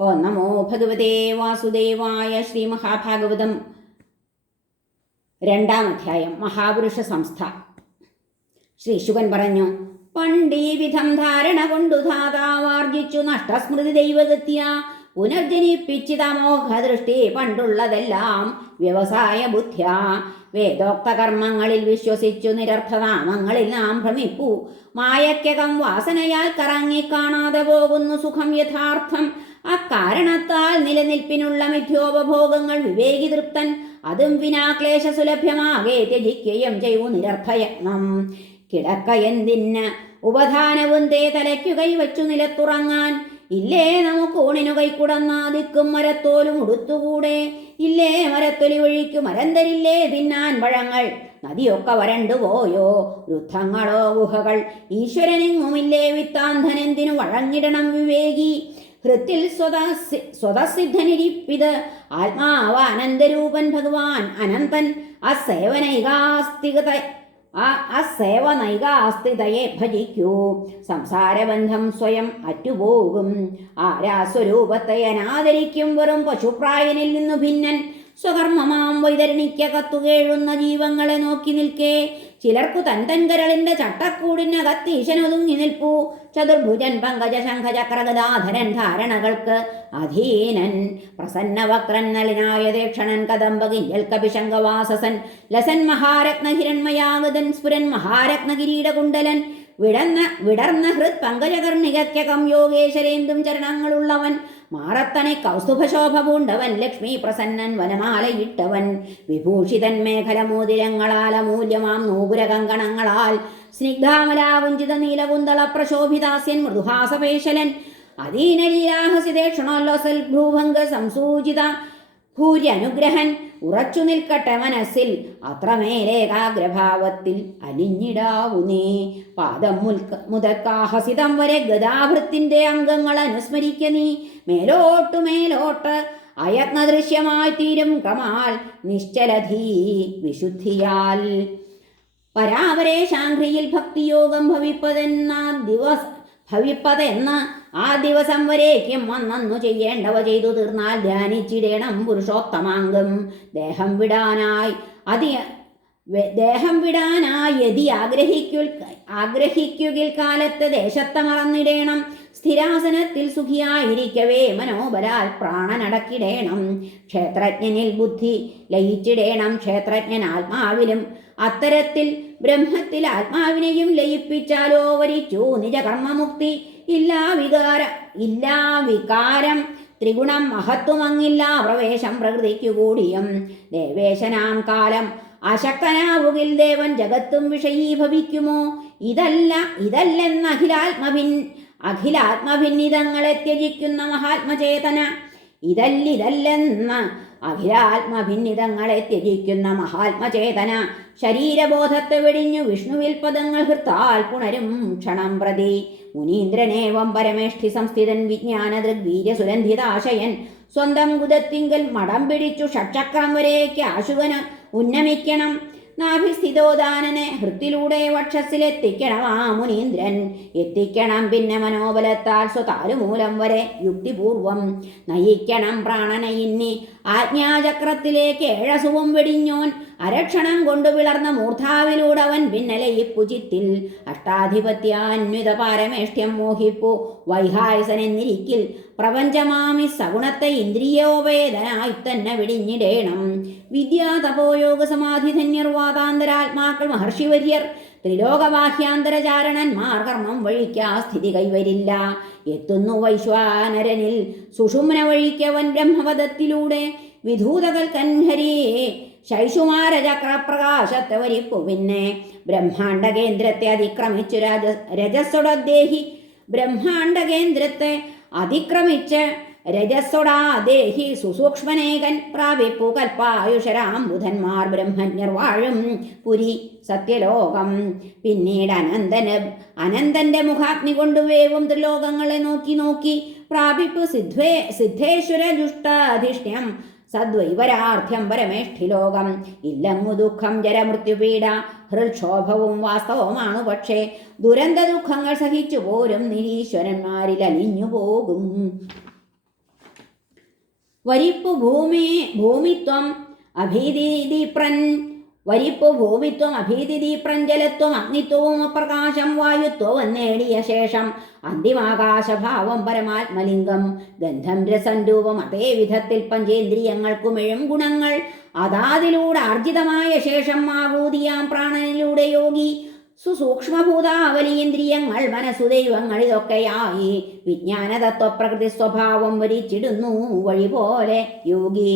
ഓ നമോ ഭഗവതേ വാസുദേവായ ശ്രീ മഹാഭാഗവതം. രണ്ടാം അധ്യായം മഹാപുരുഷ സംസ്ഥ. ശ്രീ ശുകൻ പറഞ്ഞു പണ്ടീ ധാരണ കൊണ്ടു ധാതാവാർജിച്ചു നഷ്ടസ്മൃതി ദൈവഗത്യ പുനർജനിപ്പിച്ചിതമോഹ ദൃഷ്ടി പണ്ടുള്ളതെല്ലാം വ്യവസായ ബുദ്ധ്യ. വേദോക്ത കർമ്മങ്ങളിൽ വിശ്വസിച്ചു നിരർത്ഥനാമങ്ങളിൽ നാം ഭ്രമിപ്പു. മായക്കകം വാസനയാൽ കറങ്ങി കാണാതെ പോകുന്നു സുഖം യഥാർത്ഥം. അക്കാരണത്താൽ നിലനിൽപ്പിനുള്ള മിഥ്യോപഭോഗങ്ങൾ വിവേകി തൃപ്തൻ അതും വിനാക്ലേശ സുലഭ്യമാകെ ത്യജിക്കുകയും ചെയ്യൂ നിരർത്ഥയത്നം. കിടക്ക എന്തിന് ഉപധാനവും തേ തലയ്ക്കു കൈവച്ചു നിലത്തുറങ്ങാൻ ഇല്ലേ നമുക്ക് ഊണിനു കൈക്കുടന്നാദിക്കും മരത്തോലും ഉടുത്തുകൂടെ ഇല്ലേ മരത്തൊലി ഒഴിക്കു മരന്തരില്ലേ തിന്നാൻ പഴങ്ങൾ നദിയൊക്കെ വരണ്ടുപോയോ രുദ്ധങ്ങളോ ഗുഹകൾ ഈശ്വരനെങ്ങുമില്ലേ വിത്താന്ധനെന്തിനു വഴങ്ങിടണം വിവേകി ഹൃത്തിൽ സ്വതസി സ്വതസിദ്ധനിരിപ്പിത് ആത്മാവ് അനന്തരൂപൻ ഭഗവാൻ അനന്തൻ അസേവനൈകാസ്തികത അസേവനൈകാസ്തിതയെ ഭജിക്കൂ. സംസാരബന്ധം സ്വയം അറ്റുപോകും. ആരാസ്വരൂപത്തെ അനാദരിക്കും വെറും പശുപ്രായനിൽ നിന്നു ഭിന്നൻ സ്വകർമ്മമാം വൈതരണിക്ക കത്തുകേഴുന്ന ജീവങ്ങളെ നോക്കി നിൽക്കേ. ചിലർക്കു തൻ തൻ കരളിന്റെ ചട്ടക്കൂടിനകത്ത് ഈശനൊതുങ്ങി നിൽപ്പൂ. ചതുർഭുജൻ പങ്കജ ശംഖചക്രഗദാധരൻ ധാരണകൾക്ക് അധീനൻ. പ്രസന്നവക്രൻ നളിനായ ദേക്ഷണൻ കദംബകിഞ്ചൽ കപിശങ്കവാസസൻ. ലസൻ മഹാരത്ന ഹിരൺമയാഗതൻ സ്ഫുരൻ മഹാരത്ന കിരീടകുണ്ടലൻ വിടർന്ന വിടർന്ന ഹൃത് പങ്കജകർണികയ്ക്കകം യോഗേശ്വരേന്ദും ചരണങ്ങളുള്ളവൻ. മാറത്തണി കൗസ്തുഭശോഭ പൂണ്ടവൻ ലക്ഷ്മി പ്രസന്നൻ വനമാലയിട്ടവൻ. വിഭൂഷിതൻ മേഖലമോതിരങ്ങളാൽ അമൂല്യമാം നൂപുര കങ്കണങ്ങളാൽ സ്നിഗ്ധാമലാവുഞ്ചിത നീലകുന്തള പ്രശോഭിതാസ്യൻ മൃദുഹാസപേശലൻ അധീനലീലാഹസിതേക്ഷണോല്ലോസൽ ഭ്രൂഭംഗ സംസൂചിത ഭൂര്യനുഗ്രഹൻ. ഉറച്ചു നിൽക്കട്ടെ മനസ്സിൽ. അത്രമേലേകാഗ്രഭാവത്തിൽ അലിഞ്ഞിടാവു നീ പാദം മുൽക്ക മുതൽക്കാഹസിതം വരെ ഗതാഭൃത്തിന്റെ അംഗങ്ങൾ അനുസ്മരിക്ക നീ. മേലോട്ടു മേലോട്ട് അയത്നദൃശ്യമായി തീരും ക്രമാൽ നിശ്ചലധീ വിശുദ്ധിയാൽ. പരാവരെ ശാഖ്രിയിൽ ഭക്തിയോഗം ഭവിപ്പതെന്ന ദിവസ ഭവിപ്പതെന്ന് ആ ദിവസം വരേക്കും വന്നു ചെയ്യേണ്ടവ ചെയ്തു തീർന്നാൽ ധ്യാനിച്ചിടേണം പുരുഷോത്തമാംഗം ദേഹം വിടാനായി. അതി ദേഹം വിടാനായി യതി ആഗ്രഹിക്കു ആഗ്രഹിക്കുകിൽ കാലത്ത് ദേശത്തെ മറന്നിടേണം. സ്ഥിരാസനത്തിൽ സുഖിയായിരിക്കവേ മനോബലാൽ പ്രാണനടക്കിടേണം. ക്ഷേത്രജ്ഞനിൽ ബുദ്ധി ലയിച്ചിടേണം. ക്ഷേത്രജ്ഞൻ ആത്മാവിലും അത്തരത്തിൽ ബ്രഹ്മത്തിൽ ആത്മാവിനെയും ലയിപ്പിച്ചാലോ വരിച്ചു നിജകർമ്മമുക്തി. ഇല്ലാ വികാര ഇല്ലാ വികാരം ത്രിഗുണം മഹത്വമങ്ങില്ല പ്രവേശം പ്രകൃതിക്കു കൂടിയും. ദേവേശനാം കാലം അശക്തനാവുകിൽ ദേവൻ ജഗത്തും വിഷയീഭവിക്കുമോ? ഇതല്ല ഇതല്ലെന്ന് അഖിലാത്മഭിൻ അഖിലാത്മഭിന്നിതങ്ങളെ ത്യജിക്കുന്ന മഹാത്മചേതന. ഇതല്ലിതല്ലെന്ന് അഖിലാത്മഭിന്നിതങ്ങളെ ത്യജിക്കുന്ന മഹാത്മചേതന. ശരീരബോധത്തെ വെടിഞ്ഞു വിഷ്ണുവിൽ പദങ്ങൾ ഹൃത്താൽ പുണരും ക്ഷണം പ്രതി. മുനീന്ദ്രനേവം പരമേഷ്ഠി സംസ്ഥിതൻ വിജ്ഞാന ദൃഗ്വീര്യസുരന്ധിതാശയൻ സ്വന്തം ഗുദത്തിങ്കൽ മടം പിടിച്ചു ഷക്ഷക്രം വരേക്ക് ആശുകന് ഉന്നമിക്കണം. നാഭിസ്ഥിതോദാനനെ ഹൃത്തിലൂടെ വക്ഷസിലെത്തിക്കണം ആ മുനീന്ദ്രൻ. എത്തിക്കണം പിന്നെ മനോബലത്താൽ സ്വതാലുമൂലം വരെ യുക്തിപൂർവം. നയിക്കണം പ്രാണന ഇന്നി. ആജ്ഞാചക്രത്തിലേക്ക് ഏഴസുവും വെടിഞ്ഞോൻ. അരക്ഷണം കൊണ്ടു വിളർന്ന മൂർധാവിലൂടെ അവൻ പിന്നലെ ഇപ്പുചിത്തിൽ അഷ്ടാധിപത്യാന്വിത പാരമേഷ്ട്യം മോഹിപ്പു. വൈഹായസനെന്നിരിക്കിൽ പ്രപഞ്ചമാമി സഗുണത്തെ ഇന്ദ്രിയോപേതനായി തന്നെ വിടിഞ്ഞിടേണം. വിദ്യാ തപോയോഗ സമാധി ധന്യർവാദാന്തരാത്മാക്കൾ മഹർഷിവര്യർ ത്രിലോകബാഹ്യാന്തരചാരണന്മാർ കർമ്മം വഴിക്കാ സ്ഥിതി കൈവരില്ല. എത്തുന്നു വൈശ്വാനരനിൽ സുഷുമ്ന വഴിക്കവൻ ബ്രഹ്മപദത്തിലൂടെ. വിധൂതകൾ കൻഹരിയെ ശൈശുമാരചക്രപ്രകാശത്തെ വരിപ്പു പിന്നെ. ബ്രഹ്മാണ്ഡ കേന്ദ്രത്തെ അതിക്രമിച്ചു രാജ രജസ്സുടദ്ദേഹി ബ്രഹ്മാണ്ഡ കേന്ദ്രത്തെ അതിക്രമിച്ച് രജസ്സുടാദേഹി സുസൂക്ഷ്മനേകൻ പ്രാപിപ്പു കൽപ്പായുഷരാം ബുധന്മാർ ബ്രഹ്മജ്ഞർ വാഴും പുരി സത്യലോകം. പിന്നീട് അനന്തന് അനന്തന്റെ മുഖാഗ്നി കൊണ്ടുവേവും ത്രിലോകങ്ങളെ നോക്കി നോക്കി പ്രാപിപ്പു സിദ്ധേ സിദ്ധേശ്വര ജുഷ്ടാധിഷ്ഠ്യം സദ്വൈവരാർത്ഥ്യം പരമേഷ്ഠിലോകം ഇല്ലങ്ങു ദുഃഖം ജരമൃത്യുപീഡ ഹൃക്ഷോഭവും വാസ്തവമാണു പക്ഷേ ദുരന്ത ദുഃഖങ്ങൾ സഹിച്ചു പോരും നിരീശ്വരന്മാരിൽ അലിഞ്ഞു പോകും വരിപ്പു ഭൂമി ഭൂമിത്വം അഭീതിദീപ്രൻ വരിപ്പു ഭൂമിത്വം അഭീതി പ്രഞ്ജലത്വം അഗ്നിത്വവും പ്രകാശം വായുത്വവും നേടിയ ശേഷം അന്തിമാകാശഭാവം പരമാത്മലിംഗം. ഗന്ധം രസം രൂപം അതേ വിധത്തിൽ പഞ്ചേന്ദ്രിയങ്ങൾക്കുമിഴും ഗുണങ്ങൾ. അതാതിലൂടെ ആർജിതമായ ശേഷം ആകൂതിയാം പ്രാണനിലൂടെ യോഗി. സുസൂക്ഷ്മഭൂതാവലീന്ദ്രിയങ്ങൾ മനസ്സു ദൈവങ്ങൾ ഇതൊക്കെയായി വിജ്ഞാനതത്വപ്രകൃതി സ്വഭാവം വരിച്ചിടുന്നു വഴി പോലെ. യോഗി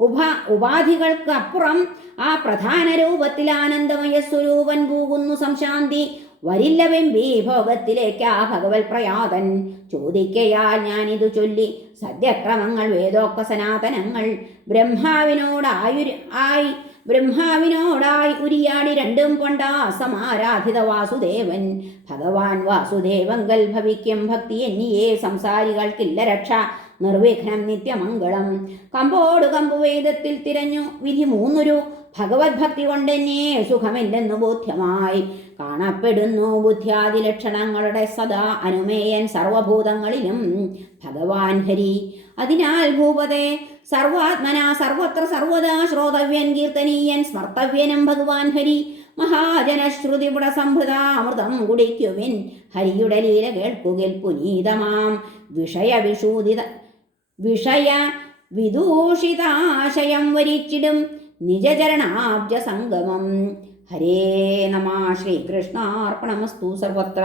ഉഭ ഉപാധികൾക്കപ്പുറം ആ പ്രധാന രൂപത്തിൽ ആനന്ദമയ സ്വരൂപൻ പൂകുന്നു സംശാന്തി. വരില്ല വെമ്പി ഭോഗത്തിലേക്കാ ഭഗവത് പ്രയാതൻ. ചോദിക്കയാൽ ഞാനിതു ചൊല്ലി സദ്യക്രമങ്ങൾ വേദോക്ത സനാതനങ്ങൾ ബ്രഹ്മാവിനോടായുര് ആയി ബ്രഹ്മാവിനോടായി ഉരിയാടി രണ്ടും കൊണ്ടാ സമാരാധിത വാസുദേവൻ. ഭഗവാൻ വാസുദേവങ്കൽ ഭവിക്കും ഭക്തി എന്നിയേ സംസാരികൾക്കില്ല രക്ഷ നിർവിഘ്നം നിത്യമംഗളം. കമ്പോട് കമ്പുവേദത്തിൽ തിരഞ്ഞു വിധി മൂന്നൊരു ഭഗവത് ഭക്തി കൊണ്ടെന്നെ സുഖമില്ലെന്നു ബോധ്യമായി. കാണപ്പെടുന്നു ബുദ്ധ്യാദി ലക്ഷണങ്ങളുടെ സദാ അനുമേയൻ സർവഭൂതങ്ങളിലും. ഭഗവാൻ ഹരി അതിനാൽ ഭൂപതേ സർവാത്മന സർവത്ര സർവദാ ശ്രോതവ്യൻ കീർത്തനീയൻ സ്മർത്തവ്യനും ഭഗവാൻ ഹരി. മഹാജനശ്രുതിപുട സംഭൃതാമൃതം കുടിക്കുവിൻ ഹരിയുടെ ലീല കേൾക്കുകിൽ പുനീതമാം വിഷയവിഷൂതിത വിഷയ വിദൂഷിതാശയം വരിച്ചിടും നിജചരണാബ്ജ സംഗമം ഹരേ നമ ശ്രീകൃഷ്ണാർപ്പണമസ്തു സർവത്ര.